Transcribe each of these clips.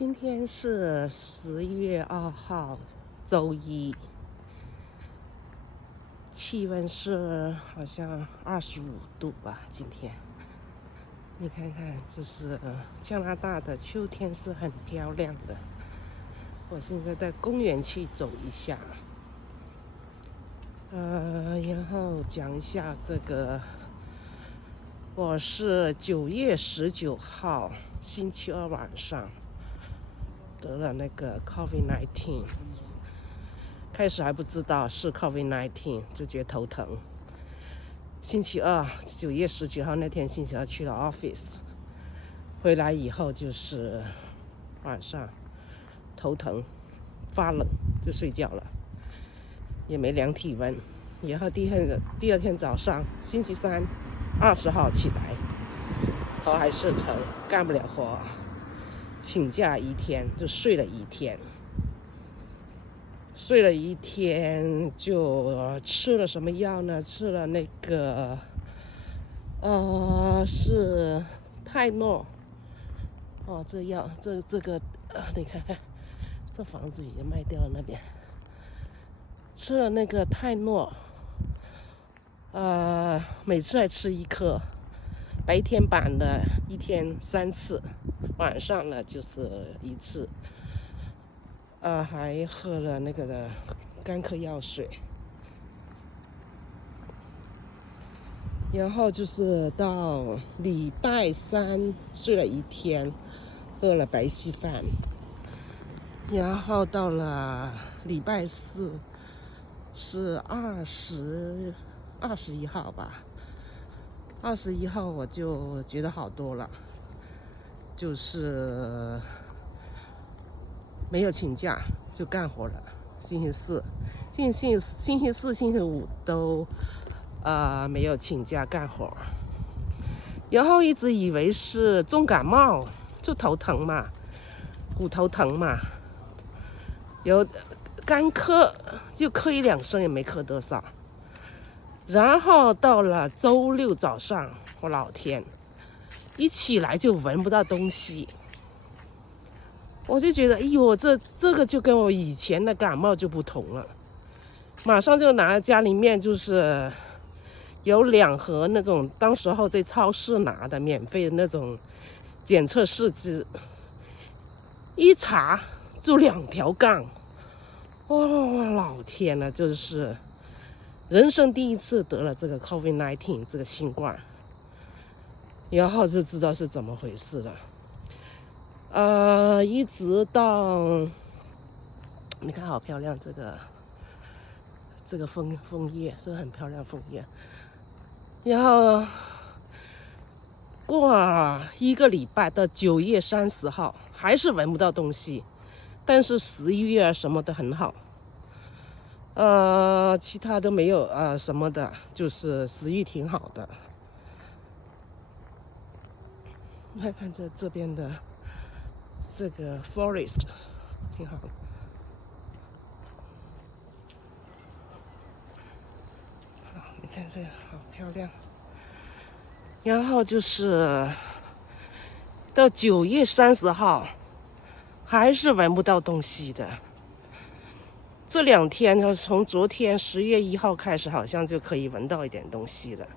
今天是11月2号，周一，气温是好像25度吧。今天你看看，就是加拿大的秋天是很漂亮的。我现在在公园去走一下，然后讲一下这个。我是9月19号星期二晚上得了那个 COVID-19， 开始还不知道是 COVID-19， 就觉得头疼。星期二9月19号那天星期二去了 office， 回来以后就是晚上头疼发冷就睡觉了，也没量体温。然后第二天早上星期三20号起来，头还是疼，干不了活，请假1天，就睡了1天。睡了1天就吃了什么药呢？吃了那个是泰诺。这药这个你看看，这房子已经卖掉了那边。吃了那个泰诺，每次还吃1颗，白天版的1天3次，晚上呢就是1次。还喝了那个的干咳药水。然后就是到礼拜3睡了1天，喝了白稀饭。然后到了礼拜4是21号吧，21号我就觉得好多了，就是没有请假就干活了。星期四、星期五都没有请假干活，然后一直以为是重感冒，就头疼嘛，骨头疼嘛，有干咳就咳1-2声，也没咳多少。然后到了周六早上，我老天，一起来就闻不到东西。我就觉得，哎呦，这个就跟我以前的感冒就不同了。马上就拿家里面，就是有2盒那种当时候在超市拿的免费的那种检测试纸，一查就2条杠。老天呐，就是人生第一次得了这个 COVID-19 这个新冠，然后就知道是怎么回事了。一直到你看好漂亮，这个枫叶是不是很漂亮？枫叶。然后过1个礼拜到9月30号还是闻不到东西，但是11月什么的很好。其他都没有什么的，就是食欲挺好的。来看这边的这个 forest 挺好的。你看这个好漂亮。然后就是到9月30号还是闻不到东西的。这2天呢，从昨天10月1号开始，好像就可以闻到一点东西了。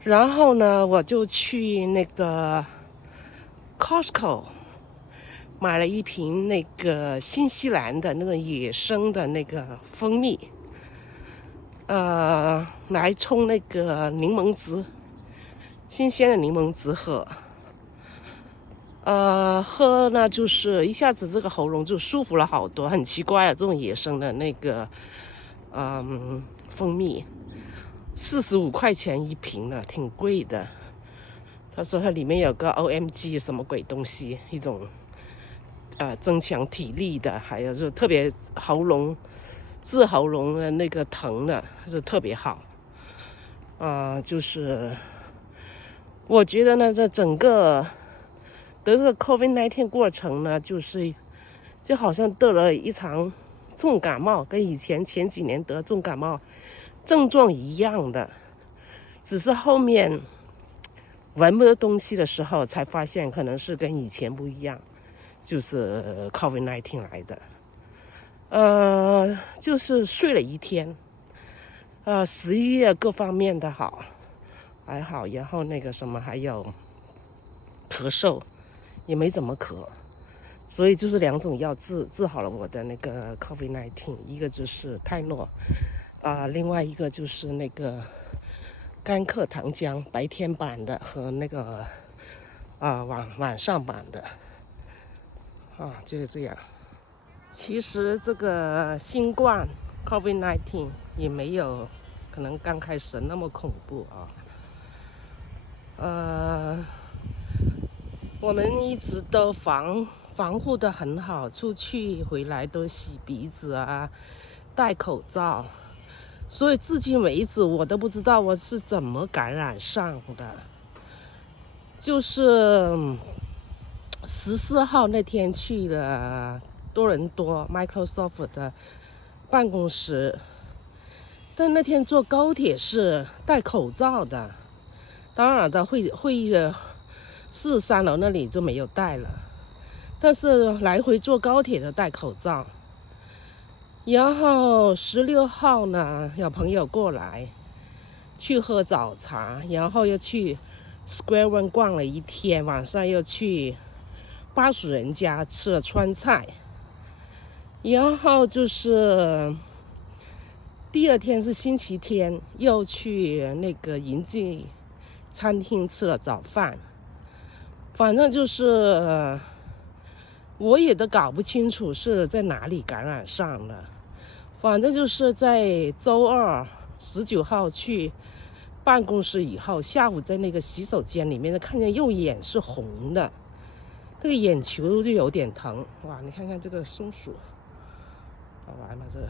然后呢，我就去那个 Costco 买了1瓶那个新西兰的那个野生的那个蜂蜜，来冲那个柠檬汁，新鲜的柠檬汁喝。喝呢就是一下子这个喉咙就舒服了好多，很奇怪啊，这种野生的那个蜂蜜45块钱1瓶呢，挺贵的。他说它里面有个 OMG 什么鬼东西，一种增强体力的，还有就特别治喉咙的那个疼的，是特别好。就是我觉得呢，这整个得这个 COVID-19 过程呢，就好像得了一场重感冒，跟以前几年得重感冒症状一样的，只是后面闻不到东西的时候，才发现可能是跟以前不一样，就是 COVID-19 来的。就是睡了一天，食欲各方面的还好，然后那个什么还有咳嗽，也没怎么咳，所以就是2种药治好了我的那个 COVID-19， 一个就是泰诺，另外一个就是那个甘克糖浆，白天版的和那个晚上版的，就是这样。其实这个新冠 COVID-19 也没有可能刚开始那么恐怖我们一直都防护的很好，出去回来都洗鼻子戴口罩，所以至今为止我都不知道我是怎么感染上的。就是14号那天去的多伦多 Microsoft 的办公室，但那天坐高铁是戴口罩的，当然的会议的3楼那里就没有戴了，但是来回坐高铁的戴口罩。然后16号呢，有朋友过来去喝早茶，然后又去 Square One 逛了一天，晚上又去巴蜀人家吃了川菜，然后就是第2天是星期天，又去那个银记餐厅吃了早饭。反正就是我也都搞不清楚是在哪里感染上的。反正就是在周二19号去办公室以后，下午在那个洗手间里面看见右眼是红的，这个眼球就有点疼。哇，你看看这个松鼠，好玩了这个，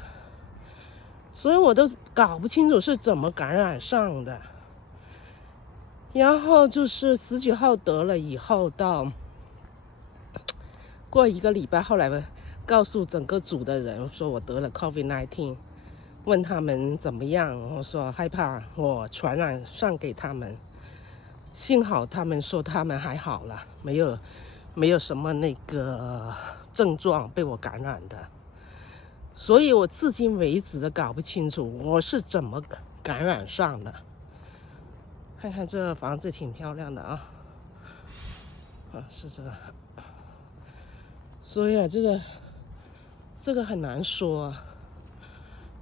所以我都搞不清楚是怎么感染上的。然后就是19号得了以后，到过1个礼拜，后来告诉整个组的人说我得了 COVID-19， 问他们怎么样，我说害怕我传染上给他们，幸好他们说他们还好了，没有什么那个症状被我感染的，所以我至今为止都搞不清楚我是怎么感染上的。看看这房子挺漂亮的是这个，所以这个很难说，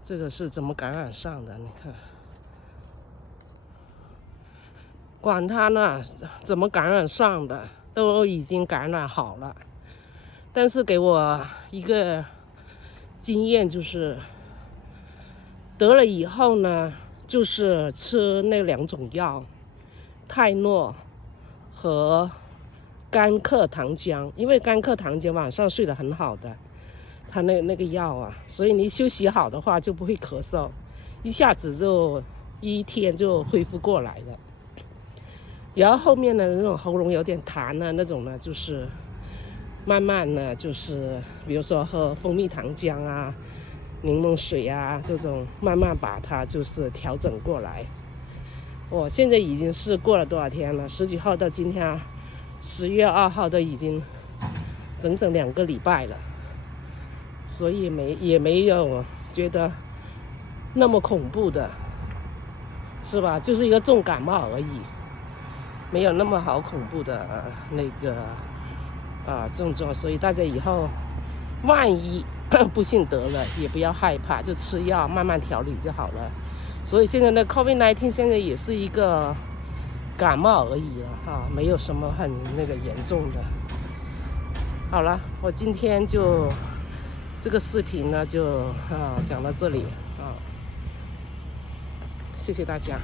这个是怎么感染上的？你看，管他呢，怎么感染上的，都已经感染好了。但是给我一个经验，就是得了以后呢，就是吃那2种药，泰诺和甘克糖浆，因为甘克糖浆晚上睡得很好的，它那个药所以你休息好的话就不会咳嗽，一下子就1天就恢复过来了。然后后面的那种喉咙有点痰那种呢，就是慢慢呢，就是比如说喝蜂蜜糖浆柠檬水这种，慢慢把它就是调整过来。我现在已经是过了多少天了？19号到今天10月2号都已经整整2个礼拜了，所以也没有觉得那么恐怖的，是吧？就是一个重感冒而已，没有那么好恐怖的那个症状。所以大家以后万一不幸得了，也不要害怕，就吃药慢慢调理就好了。所以现在的 COVID-19 现在也是一个感冒而已了没有什么很那个严重的。好了，我今天就这个视频呢就讲到这里谢谢大家。